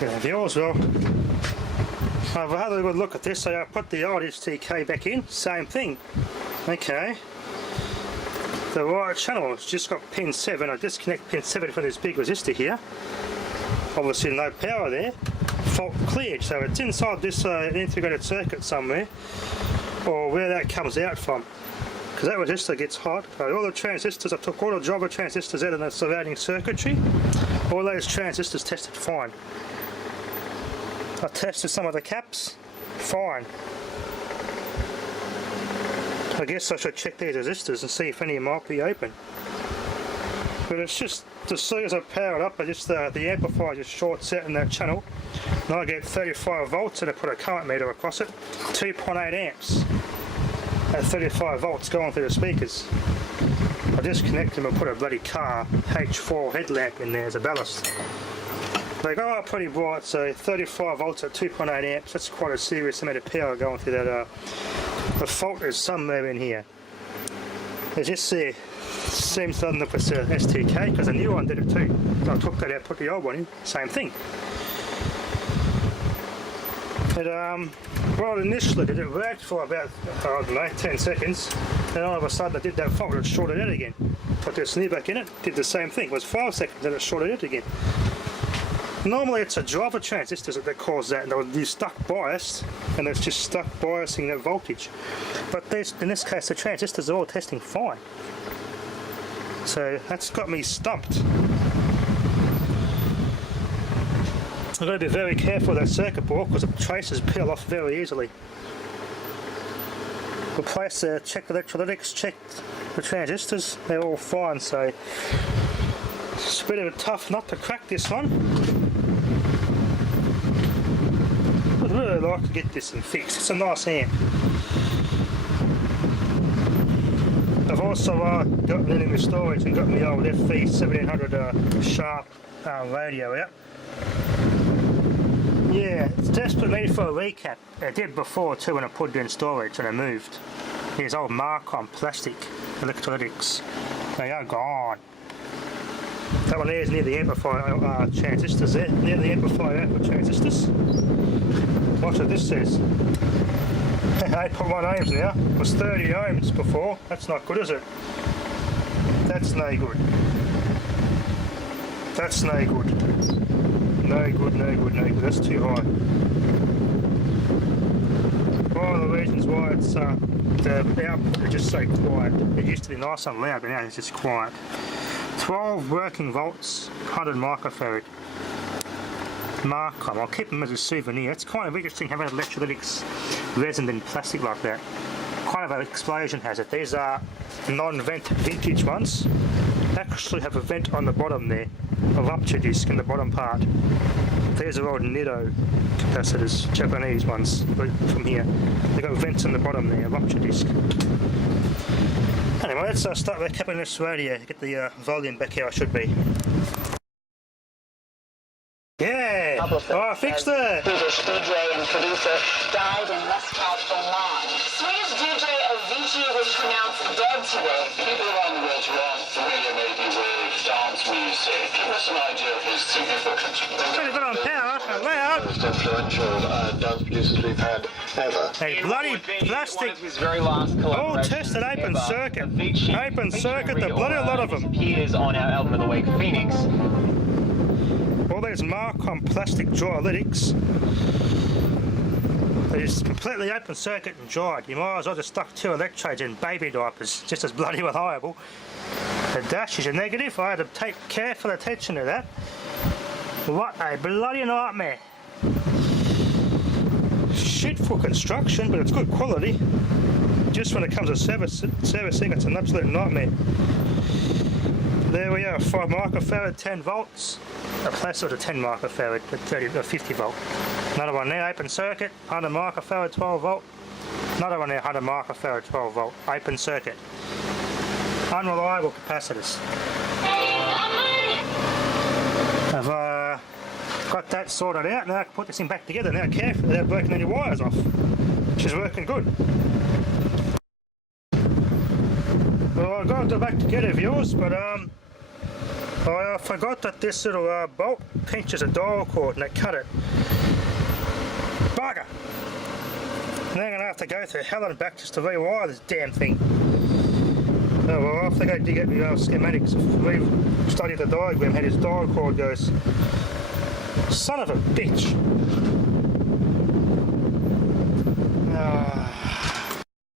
Look at yours, well. I've had a good look at this, so I put the old STK back in, same thing. Okay. The right channel has just got pin 7. I disconnect pin 7 from this big resistor here. Obviously no power there. Fault cleared, so it's inside this integrated circuit somewhere, or where that comes out from. Because that resistor gets hot. All the transistors, I took all the driver transistors out of the surrounding circuitry. All those transistors tested fine. I tested some of the caps, fine. I guess I should check these resistors and see if any might be open. But it's just, as soon as I power it up, the amplifier just shorts out in that channel. And I get 35 volts and I put a current meter across it, 2.8 amps at 35 volts going through the speakers. I disconnect them and put a bloody car H4 headlamp in there as a ballast. They go up pretty bright, so 35 volts at 2.8 amps, that's quite a serious amount of power going through that. The fault is somewhere in here. It just seems to look it's a STK, because the new one did it too. I took that out, put the old one in, same thing. It, well, initially it worked for about, I don't know, 10 seconds. Then all of a sudden I did that fault, it shorted out again. Put this new back in it, did the same thing. It was 5 seconds, then it shorted out again. Normally it's a driver transistors that cause that, and they'll be stuck biased, and it's just stuck biasing that voltage. But in this case the transistors are all testing fine. So that's got me stumped. I've got to be very careful with that circuit board because the traces peel off very easily. Replace the check electrolytics, check the transistors, they're all fine, so it's a bit of a tough nut to crack this one. I'd really like to get this thing fixed, it's a nice amp. I've also gotten into my storage and got my old FV1700 Sharp radio out. Yeah, it's desperately need for a recap. I did before too when I put it in storage and I moved. Here's old Marcom plastic electrolytics. They are gone. That one there is near the amplifier transistors there, near the amplifier output transistors. Watch what this says. 8.1 ohms now. It was 30 ohms before. That's not good, is it? That's no good. That's no good. No good, no good, no good. That's too high. One of the reasons why it's the output is just so quiet. It used to be nice and loud, but now it's just quiet. 12 working volts, 100 microfarad. Marcom. I'll keep them as a souvenir. It's kind of interesting having electrolytics resin in plastic like that. Kind of an explosion hazard. These are non-vent vintage ones. Actually have a vent on the bottom there, a rupture disc in the bottom part. These are old Nido capacitors, Japanese ones from here. They've got vents in the bottom there, a rupture disc. Anyway, let's start recapping this radio, get the volume back here I should be. Yeah! Oh, I fixed it! Swedish DJ and producer died in Moscow, Oman. Swedish DJ Avicii was pronounced dead today. People around the world who aren't familiar maybe with dance music, give us an idea of his significance. Pretty good on power, and loud! Most influential dance producers we've had ever. A bloody plastic, all tested open circuit. Open circuit, the bloody lot of them. Appears on our album of the week, Phoenix. All these Marcom plastic drylytics, they're just completely open circuit and dried. You might as well just stuck 2 electrodes in baby diapers, just as bloody reliable. The dash is a negative. I had to take careful attention to that. What a bloody nightmare. Shit for construction, but it's good quality. Just when it comes to servicing, it's an absolute nightmare. There we are, 5 microfarad, 10 volts. A plus sort of 10 microfarad, 30 or 50 volt. Another one there, open circuit, 100 microfarad, 12 volt. Another one there, 100 microfarad, 12 volt, open circuit. Unreliable capacitors. I've got that sorted out. Now I can put this thing back together now carefully without breaking any wires off, which is working good. Well, I've got it back together, viewers, but I forgot that this little bolt pinches a dial cord and it cut it. Bugger! Now I'm going to have to go through hell and back just to rewire this damn thing. Oh well, I'll have to go dig out the schematics, re-study the diagram how this dial cord goes. Son of a bitch!